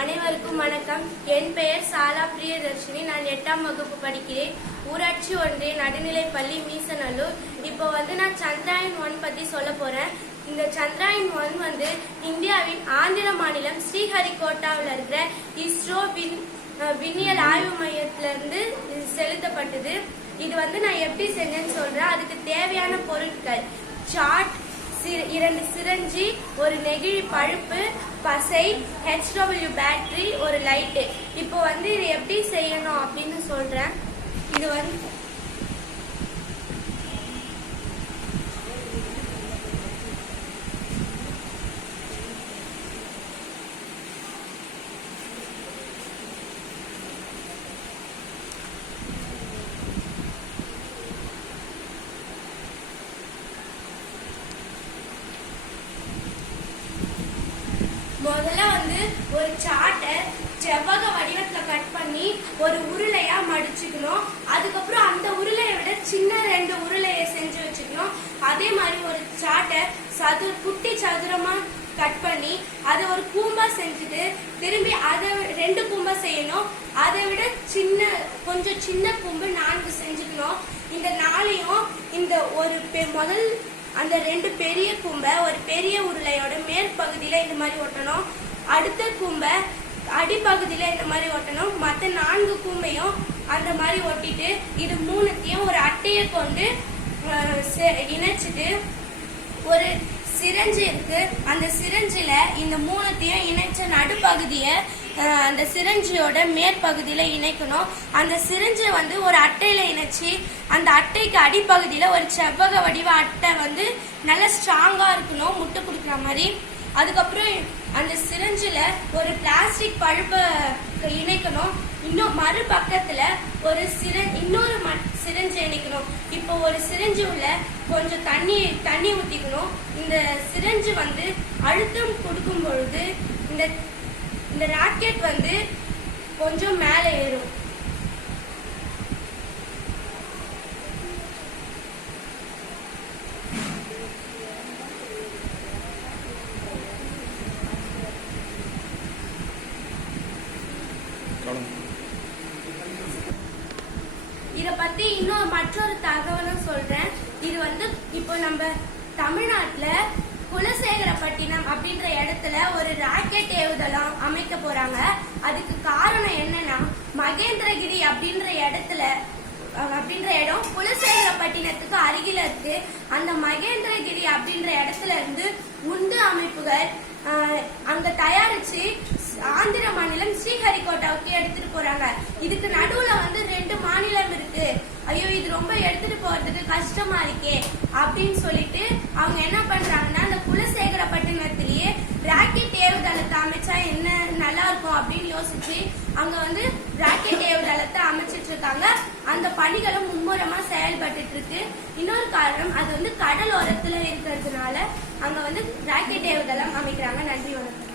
அனைவருக்கும் வணக்கம். என் பெயர் சாலா பிரியதர்ஷினி. நான் 8ஆம் வகுப்பு படிக்கிறேன். ஊராட்சி ஒன்றிய நடுநிலைப்பள்ளி மீசநல்லூர். இப்போ நான் சந்திராயன் 1 பத்தி சொல்ல போறேன். இந்த சந்திராயன் 1 இந்தியாவின் ஆந்திர மாநிலம் ஸ்ரீஹரிகோட்டாவில் இருக்கிற இஸ்ரோ விண்ணியல் ஆய்வு மையத்திலிருந்து செலுத்தப்பட்டது. இது நான் எப்படி செஞ்சேன்னு சொல்றேன். அதுக்கு தேவையான பொருட்கள்: சார்ட், 2 சிரஞ்சி, ஒரு நெகிழி பழுப்பு, பசை, HW பேட்டரி, ஒரு லைட்டு. இப்போ இது எப்படி செய்யணும் அப்படின்னு சொல்றேன். இது முதல்ல ஒரு சார்ட்டை செவ்வக வடிவத்துல கட் பண்ணி ஒரு உருளையா மடிச்சுக்கணும். அதுக்கப்புறம் அந்த உருளையை விட சின்ன 2 உருளையை செஞ்சு வச்சுக்கணும். அதே மாதிரி ஒரு சார்ட்டை குட்டி சதுரமா கட் பண்ணி அதை ஒரு கூம்பா செஞ்சுட்டு திரும்பி அதை 2 கூம்பா செய்யணும். அதை விட கொஞ்சம் சின்ன கூம்பு 4 செஞ்சுக்கணும். இந்த 4ஐயும் இந்த முதல் அந்த 2 பெரிய கூம்பை ஒரு பெரிய உருளையோட மேற்பகுதியில இந்த மாதிரி ஒட்டணும். அடுத்த கூம்பை அடிப்பகுதியில இந்த மாதிரி ஒட்டணும். மற்ற 4 கூம்பையும் அந்த மாதிரி ஒட்டிட்டு இது 3த்தையும் ஒரு அட்டையை கொண்டு இணைச்சிட்டு ஒரு சிரஞ்சு இருக்கு. அந்த சிரஞ்சில இந்த 3த்தையும் இணைச்ச நடுப்பகுதியை அந்த சிரஞ்சியோட மேற்பகுதியில இணைக்கணும். அந்த சிரஞ்சை ஒரு அட்டையில இணைச்சி அந்த அட்டைக்கு அடிப்பகுதியில ஒரு செவ்வக வடிவ அட்டை நல்லா ஸ்ட்ராங்கா இருக்கணும், முட்டை குடுக்கிற மாதிரி. அதுக்கப்புறம் அந்த சிரஞ்சில ஒரு பிளாஸ்டிக் பழுப்பை இணைக்கணும். இன்னும் மறுபக்கத்துல இன்னொரு சிரஞ்சு இணைக்கணும். இப்போ ஒரு சிரஞ்சு உள்ள கொஞ்சம் தண்ணி ஊத்திக்கணும். இந்த சிரஞ்சு அழுத்தம் கொடுக்கும் பொழுது இந்த ராக்கெட் கொஞ்சம் மேலே ஏறும். இத பத்தி இன்னும் மற்றொரு தகவலும் சொல்றேன். இது இப்போ நம்ம தமிழ்நாட்டுல குலசேகரப்பட்டினம் அப்படின்ற இடத்துல ஒரு ராக்கெட் ஏவுதளம் அமைக்க போறாங்க. அதுக்கு காரணம் என்னன்னா, மகேந்திரகிரி அப்படின்ற இடம் குலசேகரப்பட்டினத்துக்கு அருகில இருக்கு. அந்த மகேந்திரகிரி அப்படின்ற இடத்துல இருந்து உந்து அமைப்புகள் அங்க தயாரிச்சு ஆந்திர மாநிலம் ஸ்ரீஹரிகோட்டாவுக்கு எடுத்துட்டு போறாங்க. இதுக்கு நடுவுல 2 மாநிலம் இருக்கு. ஐயோ, இது ரொம்ப எடுத்துட்டு போறதுக்கு கஷ்டமா இருக்கே அப்படின்னு சொல்லிட்டு அவங்க என்ன பண்றாங்கன்னா, அந்த குலசேகரப்பட்டினத்திலேயே ராக்கெட் ஏவுதளத்தை அமைச்சா என்ன நல்லா இருக்கும் அப்படின்னு யோசிச்சு அங்க ராக்கெட் ஏவுதளத்தை அமைச்சிட்டு இருக்காங்க. அந்த பணிகளும் மும்முரமா செயல்பட்டு இருக்கு. இன்னொரு காரணம், அது கடலோரத்துல இருக்கிறதுனால அங்க ராக்கெட் ஏவுதளம் அமைக்கிறாங்க. நன்றி, வணக்கம்.